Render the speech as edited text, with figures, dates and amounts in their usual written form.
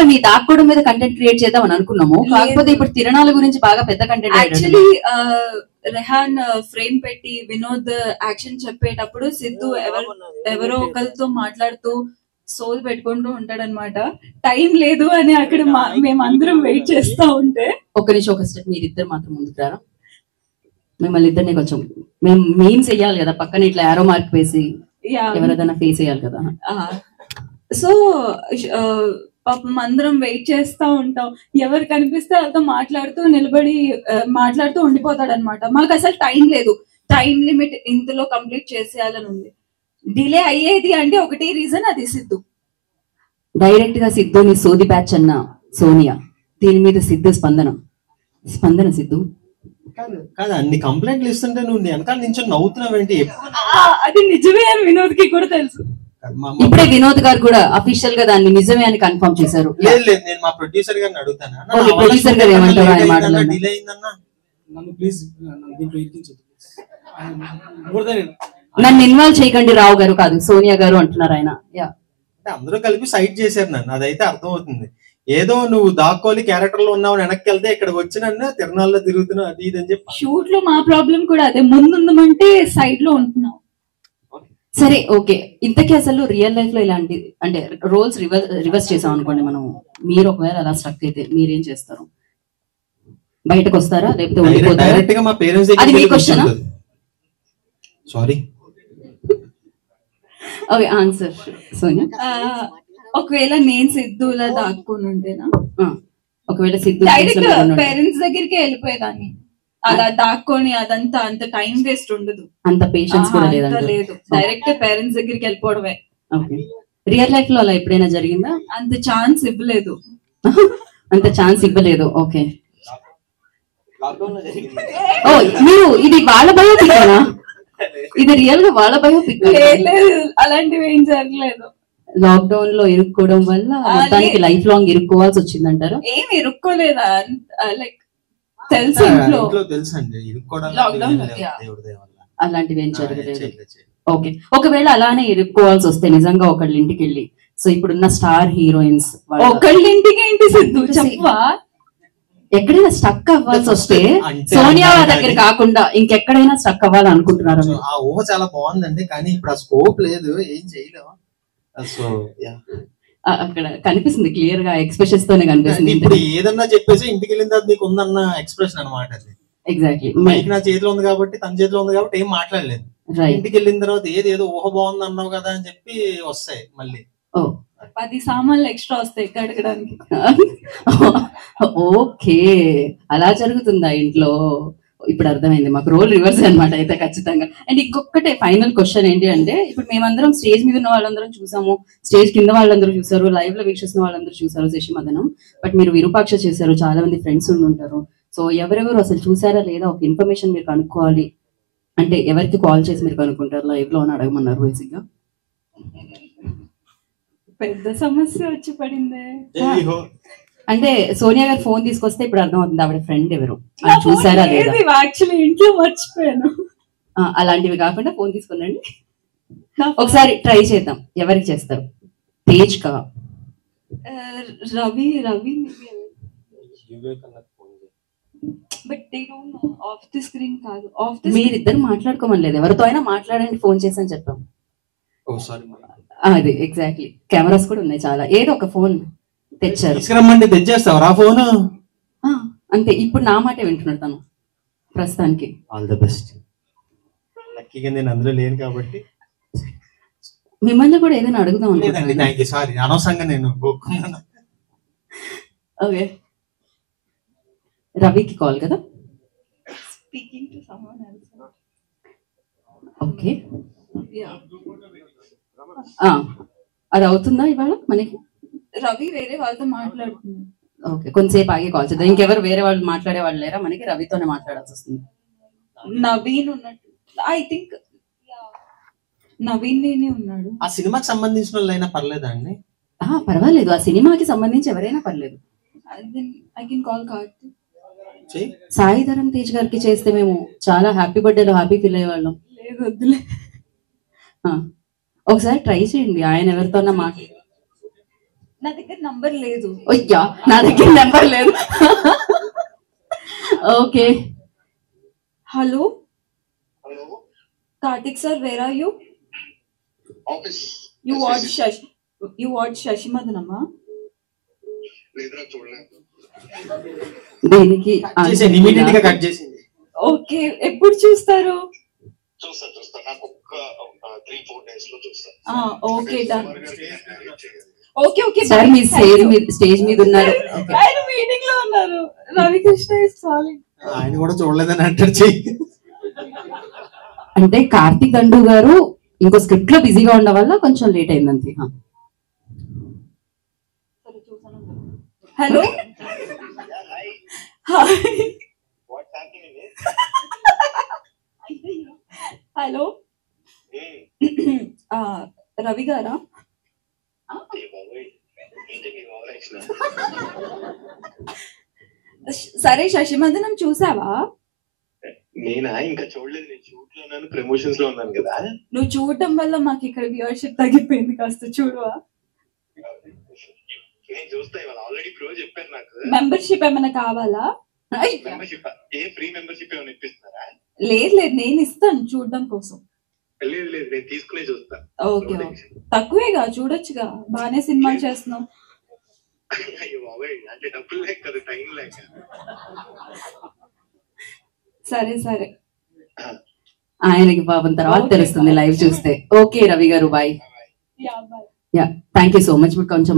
మేము ఈ దాక్కోవడం మీద కంటెంట్ క్రియేట్ చేద్దాం అని అనుకున్నాము. కాకపోతే ఇప్పుడు తిరణాల గురించి బాగా పెద్ద కంటెంట్. యాక్చువల్లీ రెహాన్ ఫ్రేమ్ పెట్టి వినోద్ యాక్షన్ చెప్పేటప్పుడు సిద్ధు ఎవరో ఒకరితో మాట్లాడుతూ సోల్ పెట్టుకుంటూ ఉంటాడనమాట. టైం లేదు అని అక్కడ మేమందరం వెయిట్ చేస్తా ఉంటే ఒక నిమిషం ఒక స్టెప్ మీరిద్దరు మాత్రం ముందుకు రారా. మిమ్మల్ని ఇద్దరిని కొంచెం మేము మీమ్స్ వేయాలి కదా, పక్కన ఇట్లా యారో మార్క్ వేసి ఎవరైనా ఫేస్ వేయాలి కదా. సో పాపం అందరం వెయిట్ చేస్తా ఉంటాం. ఎవరు కనిపిస్తే వాళ్ళతో మాట్లాడుతూ ఉండిపోతాడు అనమాట. మాకు అసలు టైం లేదు, టైం లిమిట్ ఇంతలో కంప్లీట్ చేసేయాలని ఉంది. డిలే అయ్యేది అంటే ఒకటి రీజన్, అది సిద్ధు. డైరెక్ట్ గా సిద్ధుని సోది బ్యాచ్ అన్న సోనియా, దీని మీద సిద్ధు స్పందన సిద్ధు కాదు అన్ని కంప్లైంట్లు ఇస్తుంటే నువ్వు వెనకాల నుంచి నవ్వుతున్నావేంటి? అది నిజమే అని వినోద్ కి కూడా తెలుసు. ఇప్పుడే వినోద్ గారు కూడా అఫీషియల్ గా దాన్ని నిజమే అని కన్ఫర్మ్ చేశారు. లేదు లేదు, నేను మా ప్రొడ్యూసర్ గారిని అడుగుతాను. ప్రొడ్యూసర్ గారు ఏమంటారు ఆయన మాటలు? డిలే అయిందన్నా, నన్ను ఇన్వాల్వ్ చేయకండి రావు గారు, కాదు సోనియా గారు అంటున్నారు ఆయన. అందరూ కలిపి సైడ్ చేశారు నన్ను, అదైతే అర్థం అవుతుంది. ఏదో నువ్వు దాక్కోలి క్యారెక్టర్ లో ఉన్నావు, వెనక్కి వెళ్తే ఇక్కడికి వచ్చి నన్ను తిరునాళ్ళలో తిరుగుతున్నావు అది ఇది అని చెప్పి. షూట్ లో మా ప్రాబ్లం కూడా అదే, ముందుందమంటే సైడ్ లో ఉంటున్నావు. సరే ఓకే, ఇంతకీ అసలు రియల్ లైఫ్ లో ఇలాంటి అంటే రోల్స్ రివర్స్ చేసాం అనుకోండి మనం, మీరు ఒకవేళ అలా స్ట్రక్ అయితే మీరేం చేస్తారు? బయటకు వస్తారా లేకపోతే డైరెక్ట్ గా మా పేరెంట్స్? అది మీ question. Sorry, okay answer Sonia. ఒకవేళ నేను సిద్ధులా దాక్కుని ఉంటేనా, ఒకవేళ సిద్ధు డైరెక్ట్ పేరెంట్స్ దగ్గరికి వెళ్ళిపోయేదాన్ని. అలా దాక్కొని అదంతా అంత టైం వేస్ట్ ఉండదు, అంత పేషెన్స్ కూడా లేదు. డైరెక్ట్ పేరెంట్స్ దగ్గరికి వెళ్ళిపోవడమే. రియల్ లైఫ్ లో అలా ఎప్పుడైనా జరిగిందా? అంత ఛాన్స్ ఇవ్వలేదు. అంత ఛాన్స్ ఇవ్వలేదు. ఓకే, ఓ మీరు ఇది వాళ్ళ బయోపిక్ కదా? ఇది రియల్ గా వాళ్ళ బయోపిక్? లేదు, అలాంటివి ఏం జరగలేదు. లాక్డౌన్ లో ఇరుక్కోవడం వల్ల మొత్తానికి లైఫ్ లాంగ్ ఇరుక్కోవాల్సి వచ్చిందంటారు? ఏం ఇరుక్కోలేదా, లైక్ తెలుసు ఇంట్లో తెలుసండి, అలాంటివి ఏం జరగలేదు. ఓకే, ఒకవేళ అలానే ఇరుక్కోవాల్సి వస్తే నిజంగా ఒకళ్ళ ఇంటికి వెళ్ళి, సో ఇప్పుడున్న స్టార్ హీరోయిన్స్ ఒకళ్ళ ఇంటికి ఏంటి సిద్ధు చెప్పవా? ఎక్కడైనా స్టక్ అవ్వాల్సి వస్తే సోనియా దగ్గర కాకుండా ఇంకెక్కడైనా స్టక్ అవ్వాలని అనుకుంటున్నారు? ఆ ఊహ చాలా బాగుందండి, కానీ ఇప్పుడు ఆ స్కోప్ లేదు, ఏం చేయలేము. సో అక్కడ కనిపిస్తుంది క్లియర్ గా, ఎక్స్ప్రెషన్స్ తోనే కనిపిస్తుంది. ఇప్పుడు ఏదన్నా చెప్పేసి ఇంటికి వెళ్ళిన తర్వాత నీకు ఉందన్న ఎక్స్ప్రెషన్ అనమాట. ఎగ్జాక్ట్లీ, మైక్ నా చేతిలో ఉంది కాబట్టి, తన చేతిలో ఉంది కాబట్టి ఏం మాట్లాడలేదు. ఇంటికి వెళ్ళిన తర్వాత ఏదో ఊహ బాగుంది అన్నావు కదా అని చెప్పి వస్తాయి మళ్ళీ. 10 సామాన్లు ఎక్స్ట్రా వస్తాయి కడగడానికి. ఓకే, అలా జరుగుతుందా ఇంట్లో? ఇప్పుడు అర్థమైంది, మాకు రోల్ రివర్స్ అనమాట అయితే ఖచ్చితంగా. అండ్ ఇంకొకటే ఫైనల్ క్వశ్చన్ ఏంటి అంటే, ఇప్పుడు మేమందరం స్టేజ్ మీద ఉన్న వాళ్ళందరం చూసాము, స్టేజ్ కింద వాళ్ళందరూ చూసారు, లైవ్ లో వీక్షిస్తున్న వాళ్ళందరూ చూసారు శశిమదనం. బట్ మీరు విరూపాక్ష చేశారు, చాలా మంది ఫ్రెండ్స్ ఉంటారు. సో ఎవరెవరు అసలు చూసారా లేదా ఒక ఇన్ఫర్మేషన్ మీరు కనుక్కోవాలి అంటే ఎవరికి కాల్ చేసి మీరు కనుక్కుంటారు? లైవ్ లో అని అడగమన్నారు బేసిక్ గా. పెద్ద సమస్య వచ్చి పడిందే. అంటే సోనియా గారు ఫోన్ తీసుకొస్తే ఇప్పుడు అర్థం అవుతుంది ఆవిడ ఫ్రెండ్ ఎవరు చూసారా లేదా? యాక్చువల్లీ ఇంట్లో మర్చిపోయాను. అలాంటివి కాకుండా ఫోన్ తీసుకునండి, ఒకసారి ట్రై చేద్దాం. ఎవరికి చేస్తారు? తేజ్ కా, Ravi but they don't know, of the screen కాదు, ఆఫ్ ది. మీరిద్దరు మాట్లాడుకోమని లేదు, ఎవరితో అయినా మాట్లాడండి, ఫోన్ చేసని చెప్పాం. అది ఎగ్జాక్ట్లీ, కెమెరాస్ కూడా ఉన్నాయి చాలా. ఏదో ఒక ఫోన్ తెచ్చారు, తెచ్చేస్తావరా ఫోన్? అంతే. ఇప్పుడు నా మాటే వింటున్నాడు తను ప్రస్తుతానికి. All the best. లక్కీగా నేను అందులో లేను కాబట్టి. మిమ్మల్ని కూడా ఏదైనా అడుగుదాం అనుకుంటున్నాను. సారీ, అనవసరంగా నేను. ఓకే, రవికి కాల్ కదా? Speaking to someone else. Okay, అది అవుతుందా ఇవాళ మనకి? రవి వేరే వాళ్ళతో మాట్లాడుతున్నారు. ఓకే, కొంతసేపు ఆగి కాల్ చేద్దాం. ఇంకెవరు వేరే వాళ్ళు మాట్లాడే వాళ్ళు లేరా మనకి? రవితోనే మాట్లాడాల్సి వస్తుంది. నవీన్ ఉన్నట్టు, ఐ థింక్ నవీన్ నేనే ఉన్నాడు. ఆ సినిమాకి సంబంధించిన వాళ్ళైనా పర్లేదా అండి? పర్వాలేదు, ఆ సినిమాకి సంబంధించి ఎవరైనా పర్లేదు. I can call Karthik. Sai Dharam Tej గారికి చేస్తే మేము చాలా హ్యాపీ బర్త్డేలో హ్యాపీ ఫీల్ అయ్యేవాళ్ళం. లేదు వద్దులే, ఒకసారి ట్రై చేయండి, ఆయన ఎవరితోన్నా నా దగ్గర నంబర్ లేదు. అయ్యా నా దగ్గర నెంబర్ లేదు. Okay. Hello Hello, Karthik sir, where are you? office. You watch శశిమదనమ్మా? లేదురా చూడలేదు. దేనికి చేసేయండి, ఇమీడియట్ గా కట్ చేసింది. ఓకే, ఎప్పుడు చూస్తారు? చూస్తా నాకు ఒక 3-4 days లో చూస్తా. Okay done. కుమార్ గారికి edit చేయాలి. ఓకే ఓకే సార్ మీ స్టేజ్ మీద ఉన్నారు. Okay. ఆయన మీటింగ్ లో ఉన్నారు. Ravikrishna is calling. ఆయన కూడా చూడలేదని అంటారు చెయ్యి. అంటే కార్తీక్ దండు గారు ఇంకో స్క్రిప్ట్ లో బిజీగా ఉండడం వల్ల కొంచెం లేట్ అయింది అంతే. Hello What's happening is, hello Ravi గారా? ఏ బాబోయ్, ఏంటి మీ ఓవరాక్షన్? సరే, శశిమదనం చూసావా? నేనా ఇంకా చూడలేదు, నేను షూట్ లో ఉన్నాను, ప్రమోషన్స్ లో ఉన్నాను కదా. నువ్వు చూడటం వల్ల మాకు ఇక్కడ వ్యూవర్షిప్ తగ్గిపోయింది, కాస్త చూడవా? నేను చూస్తా, ఇవాళ ఆల్రెడీ ప్రో చెప్పారు నాకు. మెంబర్షిప్ ఏమైనా కావాలా? మెంబర్షిప్ ఏ ఫ్రీ మెంబర్షిప్ ఏమైనా ఇప్పిస్తున్నారా? లేదు లేదు, నేను ఇస్తాను చూడడం కోసం. లేదు లేదు, నేను తీసుకునే చూస్తా. ఓకే తక్కువేగా, చూడొచ్చుగా, బాగానే సినిమాలు చేస్తున్నావు. అయ్యో బాబోయ్, అంటే డబ్బులు లేక కదా, టైం లేక. సరే సరే, ఆయనకి పాపం తర్వాత తెలుస్తుంది లైవ్ చూస్తే. ఓకే రవి గారు, bye. Yeah bye. Yeah, thank you so much. కొంచెం